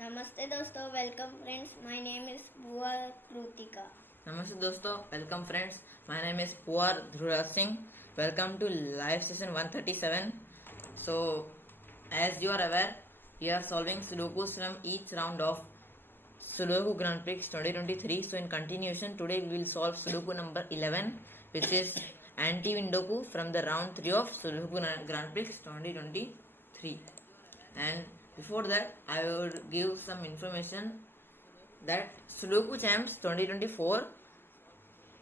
नमस्ते दोस्तों, welcome friends. My name is Puwar Krutika. Namaste dosto, welcome friends. My name is Puwar Dhairyapalsinh. Welcome to live session 137. So, as you are aware, we are solving Sudokus from each round of Sudoku Grand Prix 2023. So, in continuation, today we will solve Sudoku number 11, which is AntiWindoku from the round 3 of Sudoku Grand Prix 2023. And before that, I will give some information that Sudoku Champs 2024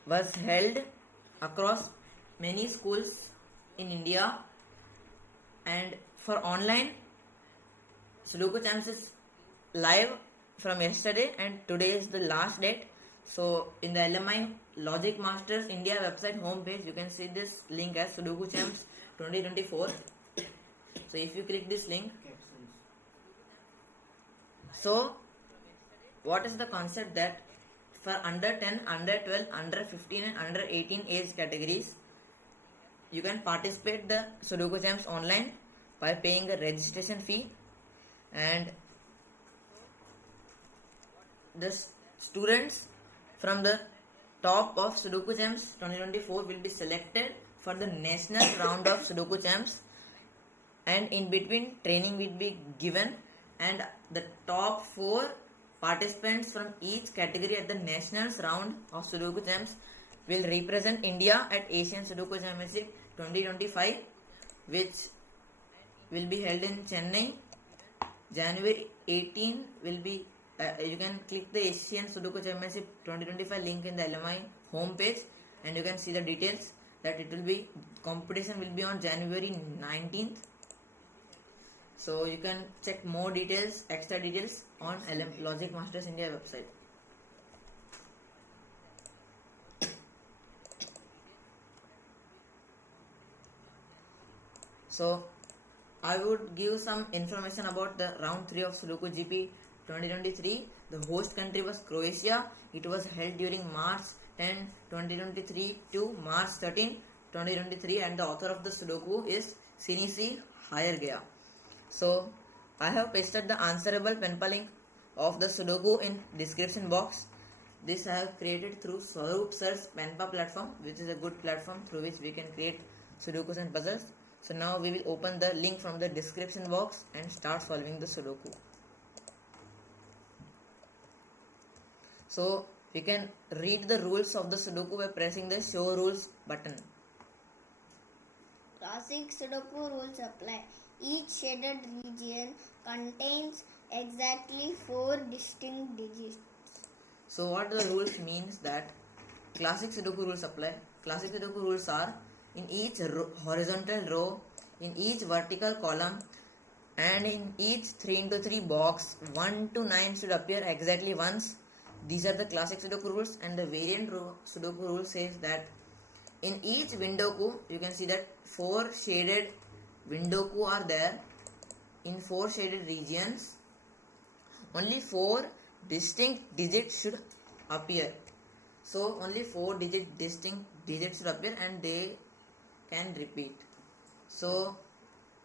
was held across many schools in India, and for online Sudoku Champs is live from yesterday and today is the last date. So in the LMI Logic Masters India website homepage you can see this link as Sudoku Champs 2024. So if you click this link, so what is the concept that for under 10, under 12, under 15 and under 18 age categories, you can participate the Sudoku Champs online by paying a registration fee, and the students from the top of Sudoku Champs 2024 will be selected for the national round of Sudoku Champs, and in between training will be given, and the top 4 participants from each category at the nationals round of Sudoku Champs will represent India at Asian Sudoku Championship 2025, which will be held in Chennai. January 18 will be you can click the Asian Sudoku Championship 2025 link in the LMI homepage and you can see the details that it will be competition will be on January 19th. So you can check more details, extra details on Logic Masters India website. So I would give some information about the round 3 of Sudoku GP 2023. The host country was Croatia. It was held during March 10, 2023 to March 13, 2023, and the author of the Sudoku is Siniša, Hrga. So I have pasted the answerable Penpa link of the Sudoku in description box. This I have created through Swaroop Sir's Penpa platform, which is a good platform through which we can create Sudokus and puzzles. So now we will open the link from the description box and start solving the Sudoku. So we can read the rules of the Sudoku by pressing the show rules button. Classic Sudoku rules apply. Each shaded region contains exactly 4 distinct digits. So what the rules means that classic Sudoku rules apply. Classic Sudoku rules are: in each horizontal row, in each vertical column, and in each 3x3 box, 1 to 9 should appear exactly once. These are the classic Sudoku rules, and the variant Sudoku rule says that in each Windoku, you can see that 4 shaded Windoku are there. In 4 shaded regions, only 4 distinct digits should appear. So only 4 distinct digits should appear and they can repeat. So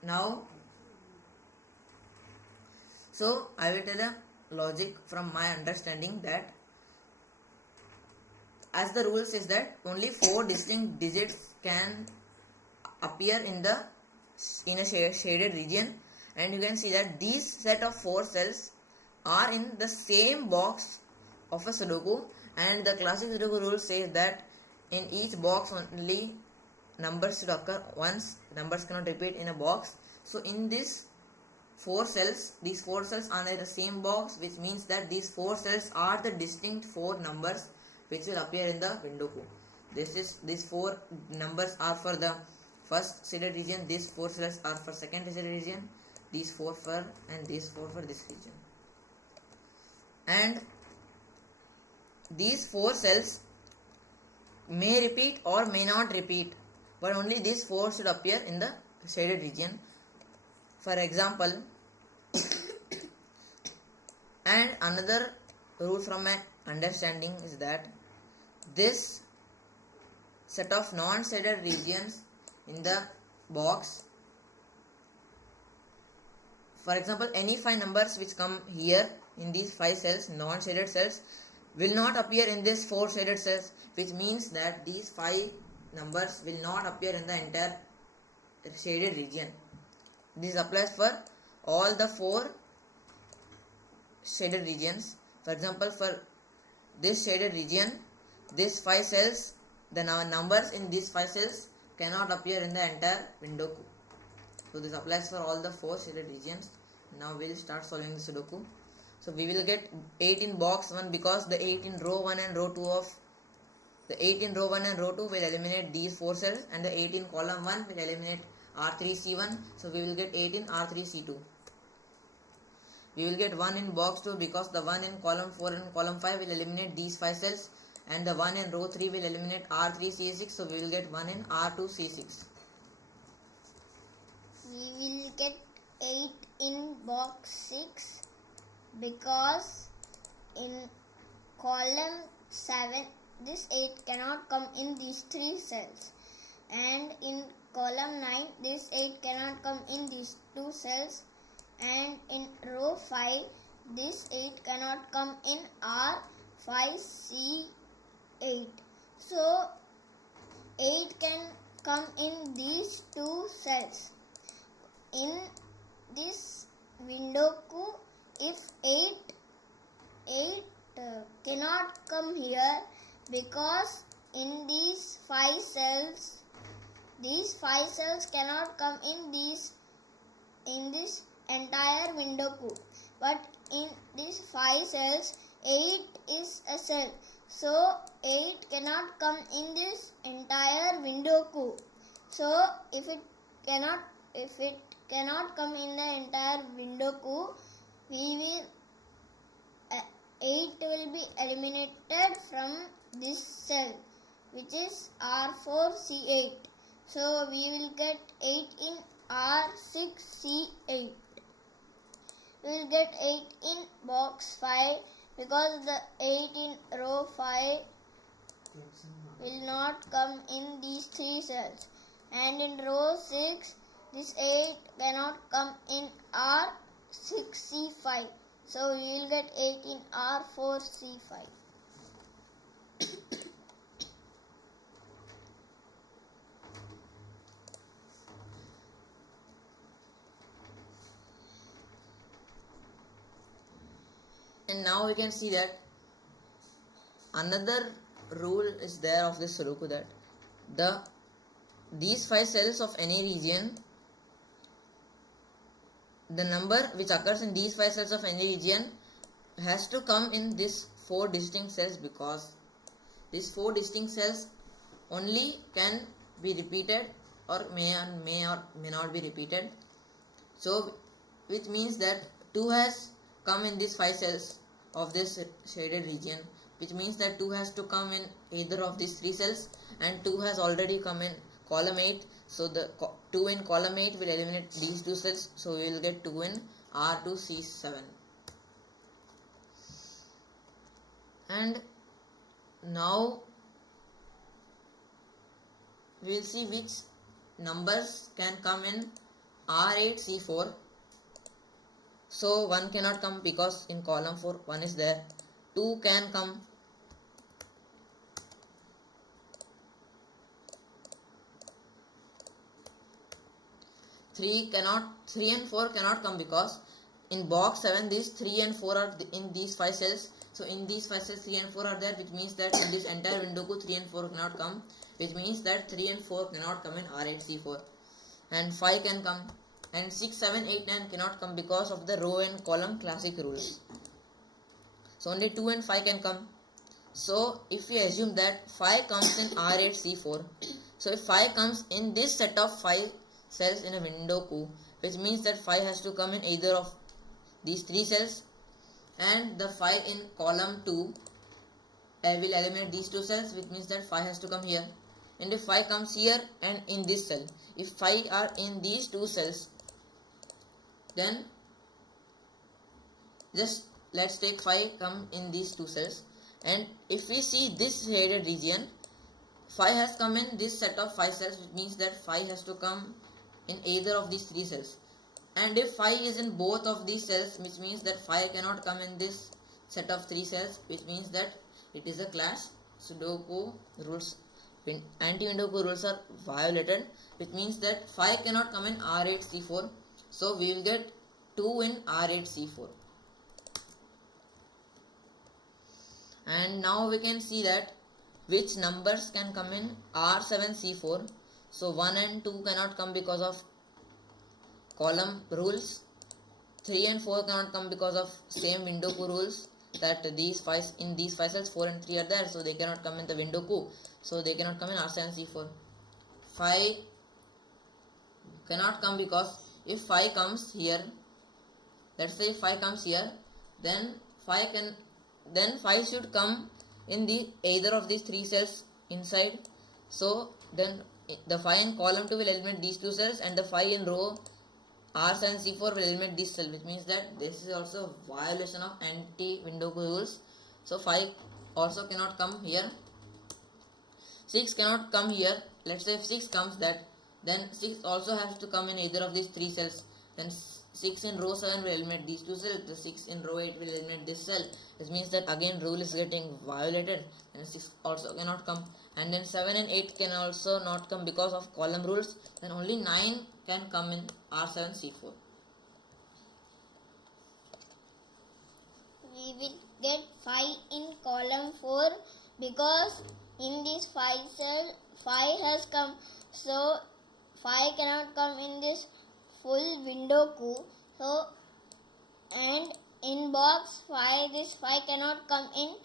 now, I will tell the logic from my understanding that as the rule says that only 4 distinct digits can appear in a shaded region, and you can see that these set of 4 cells are in the same box of a Sudoku, and the classic Sudoku rule says that in each box only numbers should occur once. Numbers cannot repeat in a box. So in these 4 cells, these 4 cells are in the same box, which means that these 4 cells are the distinct 4 numbers which will appear in the Windoku. These 4 numbers are for the first shaded region, these 4 cells are for second shaded region, these 4 for and these 4 for this region. And these 4 cells may repeat or may not repeat, but only these 4 should appear in the shaded region. For example, and another rule from my understanding is that this set of non-shaded regions in the box For example, any 5 numbers which come here in these 5 cells, non-shaded cells, will not appear in these 4 shaded cells, which means that these 5 numbers will not appear in the entire shaded region. This applies for all the 4 shaded regions. For example, for this shaded region, these 5 cells, the numbers in these 5 cells cannot appear in the entire Windoku. So this applies for all the 4 shaded regions. Now we will start solving the Sudoku. So we will get 8 in box 1 because the 8 in row 1 and row 2 will eliminate these 4 cells, and the 8 in column 1 will eliminate R3C1. So we will get 8 in R3C2. We will get 1 in box 2 because the 1 in column 4 and column 5 will eliminate these 5 cells, and the 1 in row 3 will eliminate R3C6. So we will get 1 in R2C6. We will get 8 in box 6 because in column 7 this 8 cannot come in these 3 cells, and in column 9 this 8 cannot come in these 2 cells, and in row 5 this 8 cannot come in R5C8. So 8 can come in these 2 cells. In this Windoku, if 8 cannot come here because in these 5 cells cannot come in this entire Windoku, but in these 5 cells 8 is a cell, so 8 cannot come in this entire Windoku. So if it cannot come in the entire Windoku, 8 will be eliminated from this cell, which is R4C8. So we will get 8 in R6C8. We will get 8 in box 5 because the 8 in row 5 will not come in these 3 cells, and in row 6 this 8 cannot come in R6C5. So we will get 8 in R4C5. And now we can see that another rule is there of this Sudoku, that these 5 cells of any region, the number which occurs in these 5 cells of any region has to come in these 4 distinct cells, because these 4 distinct cells only can be repeated or may not be repeated. So which means that 2 has come in these 5 cells of this shaded region, which means that 2 has to come in either of these 3 cells, and 2 has already come in column 8. So the 2 in column 8 will eliminate these 2 cells, so we will get 2 in R2C7. And now we will see which numbers can come in R8C4. So 1 cannot come because in column 4 1 is there. 2 can come. 3 and 4 cannot come because in box 7 these 3 and 4 are in these 5 cells. So in these 5 cells 3 and 4 are there, which means that in this entire Windoku 3 and 4 cannot come, which means that 3 and 4 cannot come in R8C4. And 5 can come, and 6, 7, 8, 9 cannot come because of the row and column classic rules. So only 2 and 5 can come. So if we assume that 5 comes in R8C4, so if 5 comes in this set of 5 cells in a Windoku, which means that 5 has to come in either of these 3 cells, and the 5 in column 2 will eliminate these 2 cells, which means that 5 has to come here. And if 5 comes here and in this cell, if 5 are in these 2 cells, then just let's take 5 come in these 2 cells, and if we see this shaded region, 5 has come in this set of 5 cells, which means that 5 has to come in either of these 3 cells. And if 5 is in both of these cells, which means that 5 cannot come in this set of 3 cells, which means that it is a clash. Sudoku rules, anti-Windoku rules are violated, which means that 5 cannot come in R8 C4. So we will get 2 in R8 C4. And now we can see that which numbers can come in R7 C4. So 1 and 2 cannot come because of column rules. 3 and 4 cannot come because of same Windoku rules, that these 5 in these 5 cells 4 and 3 are there, so they cannot come in the Windoku, so they cannot come in R7 C4. 5 cannot come because if 5 comes here, let's say if 5 comes here, then 5 should come in the either of these 3 cells inside. So then the 5 in column 2 will eliminate these 2 cells, and the 5 in row R7 C4 will eliminate this cell, which means that this is also a violation of anti-Windoku rules. So 5 also cannot come here. 6 cannot come here. Let's say if 6 comes, then 6 also has to come in either of these 3 cells. Then 6 in row 7 will eliminate these 2 cells. The 6 in row 8 will eliminate this cell. This means that again rule is getting violated, and 6 also cannot come. And then 7 and 8 can also not come because of column rules. Then only 9 can come in R7 C4. We will get 5 in column 4 because in this 5 cell 5 has come, so 5 cannot come in this full Windoku. So, and in box 5 this 5 cannot come in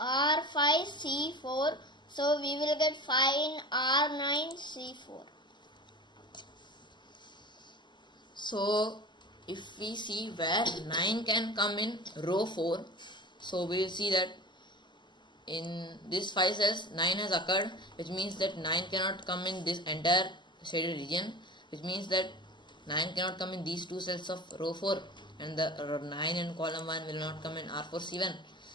R5 C4, so we will get 5 in R9 C4. So if we see where 9 can come in row 4, so we will see that in this 5 cells 9 has occurred, which means that 9 cannot come in this entire shaded region, which means that 9 cannot come in these 2 cells of row 4, and the 9 in column 1 will not come in R4 C1.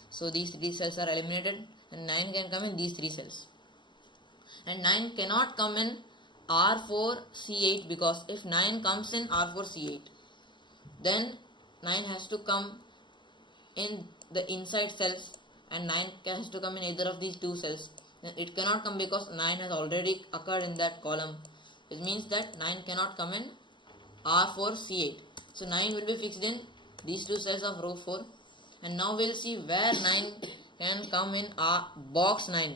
So these 3 cells are eliminated, and 9 can come in these 3 cells. And 9 cannot come in R4 C8, because if 9 comes in R4 C8, then 9 has to come in the inside cells, and 9 has to come in either of these 2 cells. It cannot come because 9 has already occurred in that column, which means that 9 cannot come in R4 C8. So 9 will be fixed in these 2 cells of row 4. And now we will see where 9 can come in box 9.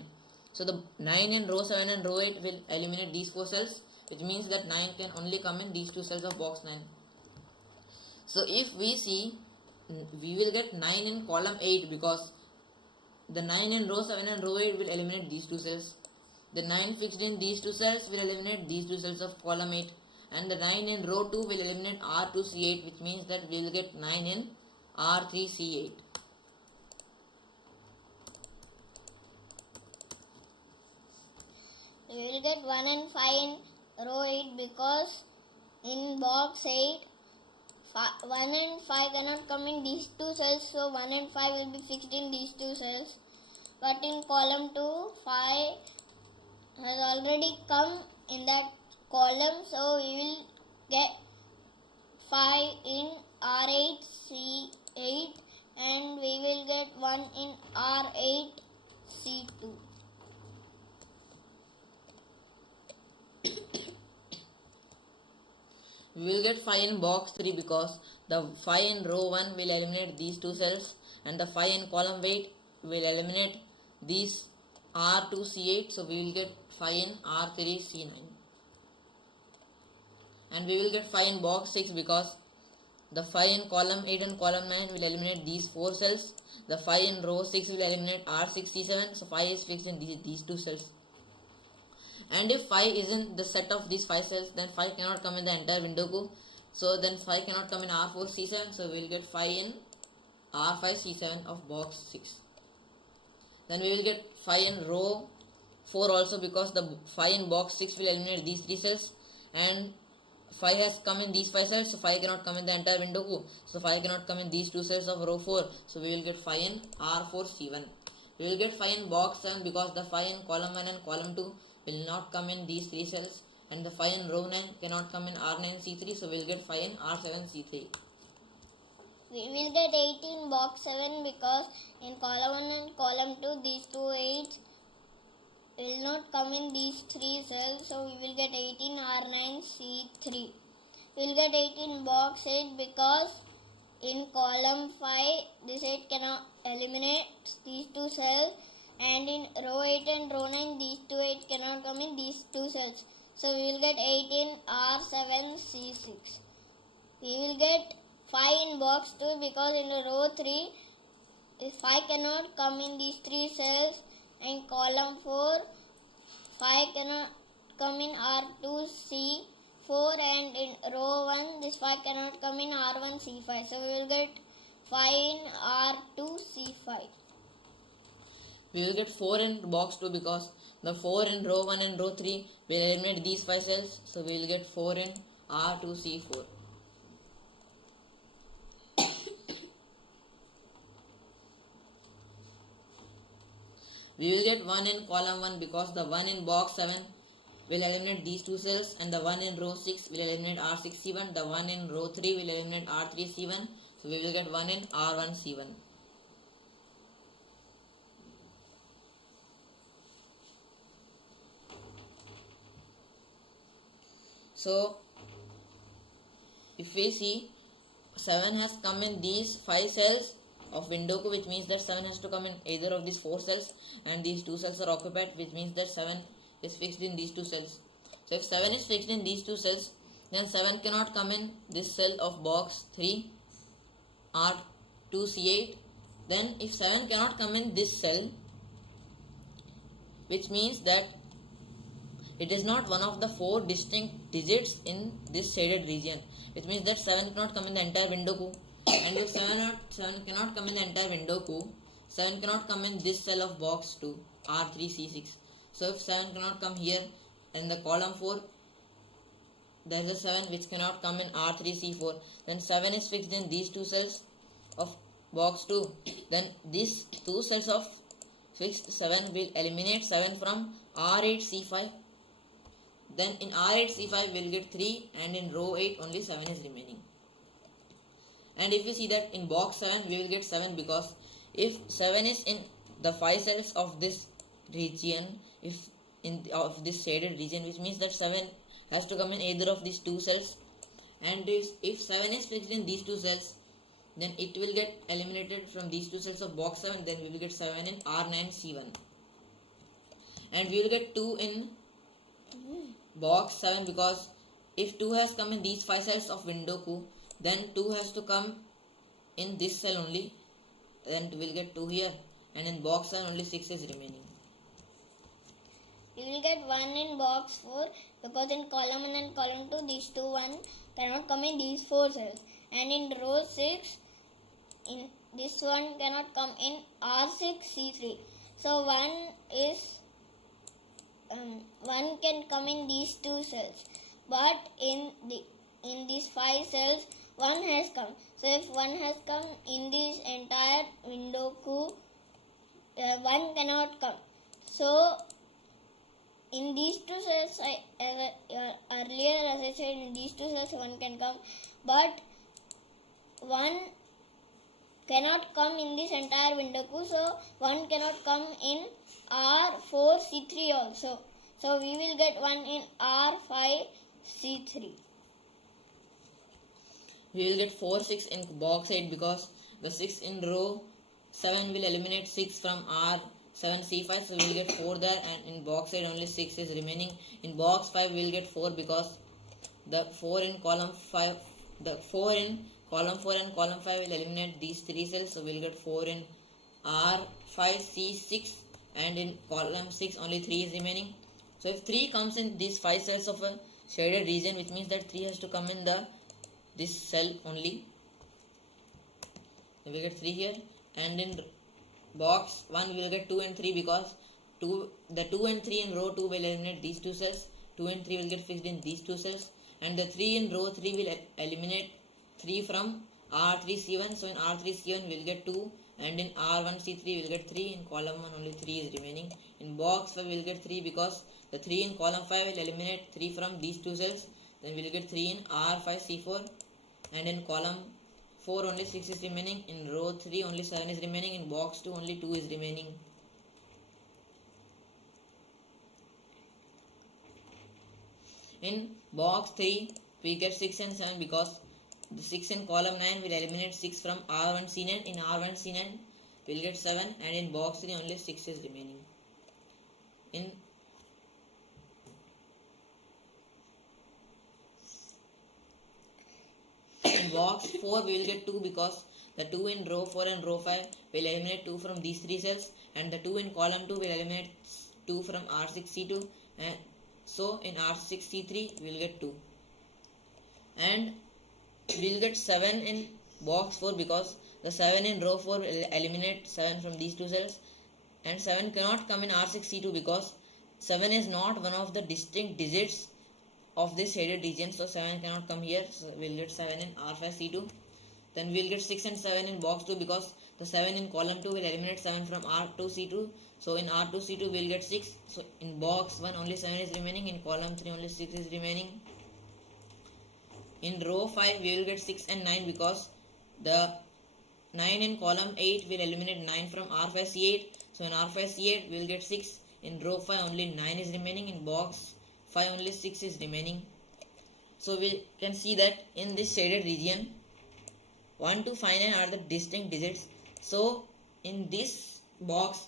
So the 9 in row 7 and row 8 will eliminate these 4 cells, which means that 9 can only come in these 2 cells of box 9. So if we see, we will get 9 in column 8 because the 9 in row 7 and row 8 will eliminate these 2 cells. The 9 fixed in these 2 cells will eliminate these 2 cells of column 8, and the 9 in row 2 will eliminate R2 C8, which means that we will get 9 in R3 C8. We will get 1 and 5 in row 8 because in box 8 1 and 5 cannot come in these 2 cells, so 1 and 5 will be fixed in these 2 cells. But in column 2 5 has already come in that column, so we will get 5 in R8 C8, and we will get 1 in R8 C2. We will get 5 in box 3 because the 5 in row 1 will eliminate these 2 cells, and the 5 in column 8 will eliminate these R2 C8, so we will get 5 in R3 C9. And we will get 5 in box 6 because the 5 in column 8 and column 9 will eliminate these 4 cells. The 5 in row 6 will eliminate R6 C7, so 5 is fixed in these 2 cells. And if 5 is in the set of these 5 cells, then 5 cannot come in the entire Windoku. So then 5 cannot come in R4 C7, so we will get 5 in R5 C7 of box 6. Then we will get 5 in row 4 also because the 5 in box 6 will eliminate these 3 cells, and 5 has come in these 5 cells, so 5 cannot come in the entire Windoku. So 5 cannot come in these 2 cells of row 4, so we will get 5 in R4 C1. We will get 5 in box 7 because the 5 in column 1 and column 2 will not come in these 3 cells, and the 5 in row 9 cannot come in R9 C3, so we'll get 5 in R7 C3. We will get 8 in box 7 because in column 1 and column 2 these two 8s will not come in these 3 cells, so we will get 8 in R9 C3. We will get 8 in box 8 because in column 5 this 8 cannot eliminate these two cells, and in row 8 and row 9 these two 8 cannot come in these two cells, so we will get 8 in R7 C6. We will get 5 in box 2 because in row 3 this 5 cannot come in these 3 cells, and column 4 5 cannot come in R2 C4, and in row 1 this 5 cannot come in R1 C5, so we will get 5 in R2 C5. We will get 4 in box 2 because the 4 in row 1 and row 3 will eliminate these 5 cells, so we will get 4 in R2 C4. We will get 1 in column 1 because the 1 in box 7 will eliminate these two cells, and the 1 in row 6 will eliminate R6 C1. The 1 in row 3 will eliminate R3 C1, so we will get 1 in R1 C1. So if we see 7 has come in these 5 cells of Windoku, which means that 7 has to come in either of these 4 cells, and these 2 cells are occupied, which means that 7 is fixed in these 2 cells. So if 7 is fixed in these 2 cells, then 7 cannot come in this cell of box 3 R2C8. Then if 7 cannot come in this cell, which means that it is not one of the 4 distinct digits in this shaded region, which means that 7 cannot come in the entire Windoku. And if 7 cannot come in the entire Windoku, 7 cannot come in this cell of box 2 R3C6. So if 7 cannot come here, in the column 4 there is a 7 which cannot come in R3C4, then 7 is fixed in these 2 cells of box 2. Then these 2 cells of fixed 7 will eliminate 7 from R8C5. Then in R8C5 we will get 3, and in row 8 only 7 is remaining. And if we see that in box 7 we will get 7 because if 7 is in the 5 cells of this region, of this shaded region, which means that 7 has to come in either of these 2 cells, and if 7 is fixed in these 2 cells, then it will get eliminated from these 2 cells of box 7, then we will get 7 in R9 C1. And we will get 2 in box 7 because if 2 has come in these 5 cells of Windoku, then 2 has to come in this cell only, then we will get 2 here, and in box 7 only 6 is remaining. We will get 1 in box 4 because in column 1 and column 2 these 2 1 cannot come in these 4 cells, and in row 6 in this one cannot come in R6 C3. So 1 can come in these 2 cells, but in these 5 cells 1 has come. So if 1 has come in this entire Windoku, 1 cannot come. So in these 2 cells, earlier as I said, in these 2 cells 1 can come, but 1 cannot come in this entire Windoku, so 1 cannot come in R4 C3 also. So we will get 1 in R5 C3. We will get 4 6 in box 8 because the 6 in row 7 will eliminate 6 from R7 C5, so we will get 4 there, and in box 8 only 6 is remaining. In box 5 we will get 4 because the 4 in column 5, the 4 in column 4 and column 5 will eliminate these 3 cells, so we will get 4 in R5 C6, and in column 6 only 3 is remaining. So if 3 comes in these 5 cells of a shaded region, which means that 3 has to come in this cell only. So we get 3 here, and in box 1 we will get 2 and 3 because the 2 and 3 in row 2 will eliminate these 2 cells. 2 and 3 will get fixed in these 2 cells, and the 3 in row 3 will eliminate 3 from R3 C1. So in R3 C1 we will get 2, and in R1 C3 we will get 3. In column 1 only 3 is remaining. In box 5 we'll get 3 because the 3 in column 5 will eliminate 3 from these two cells. Then we'll get 3 in R5C4, and in column 4 only 6 is remaining. In row 3 only 7 is remaining. In box 2 only 2 is remaining. In box 3 we get 6 and 7 because the 6 in column 9 will eliminate 6 from R1C9. In R1C9 we'll get 7, and in box 3 only 6 is remaining. In box 4 we will get 2 because the 2 in row 4 and row 5 will eliminate 2 from these 3 cells, and the 2 in column 2 will eliminate 2 from R6C2, and so in R6C3 we will get 2. And we will get 7 in box 4 because the 7 in row 4 will eliminate 7 from these two cells, and 7 cannot come in R6C2 because 7 is not one of the distinct digits of this shaded region, so 7 cannot come here, so we will get 7 in R5C2. Then we will get 6 and 7 in box 2 because the 7 in column 2 will eliminate 7 from R2C2, so in R2C2 we will get 6. So in box 1 only 7 is remaining, in column 3 only 6 is remaining. In row 5 we will get 6 and 9 because the 9 in column 8 will eliminate 9 from R5C8, so in R5C8 we will get 6. In row 5 only 9 is remaining, in box 5 only 6 is remaining. So we can see that in this shaded region 1 to 5 9 are the distinct digits. So in this box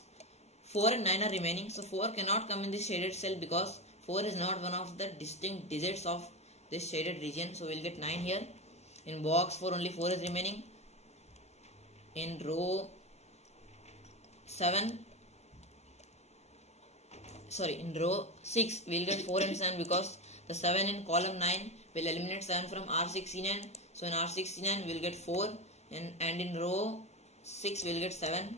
4 and 9 are remaining, so 4 cannot come in this shaded cell because 4 is not one of the distinct digits of this shaded region, so we will get 9 here. In box 4 only 4 is remaining. In row 6 we will get 4 and 7 because the 7 in column 9 will eliminate 7 from R69, so in R69 we will get 4, and in row 6 we will get 7.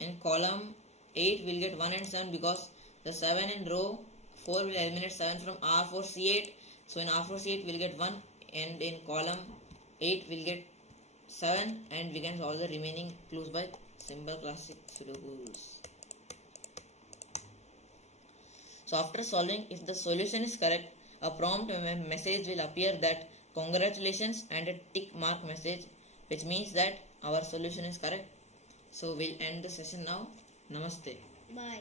In column 8 we will get 1 and 7 because the 7 in row 4 will eliminate 7 from R4C8, so in R4C8 we will get 1, and in column 8 we will get 7, and we can solve the remaining clues by simple classic Sudokus. So after solving, if the solution is correct, a prompt message will appear that congratulations and a tick mark message, which means that our solution is correct. So we'll end the session now. Namaste. Bye.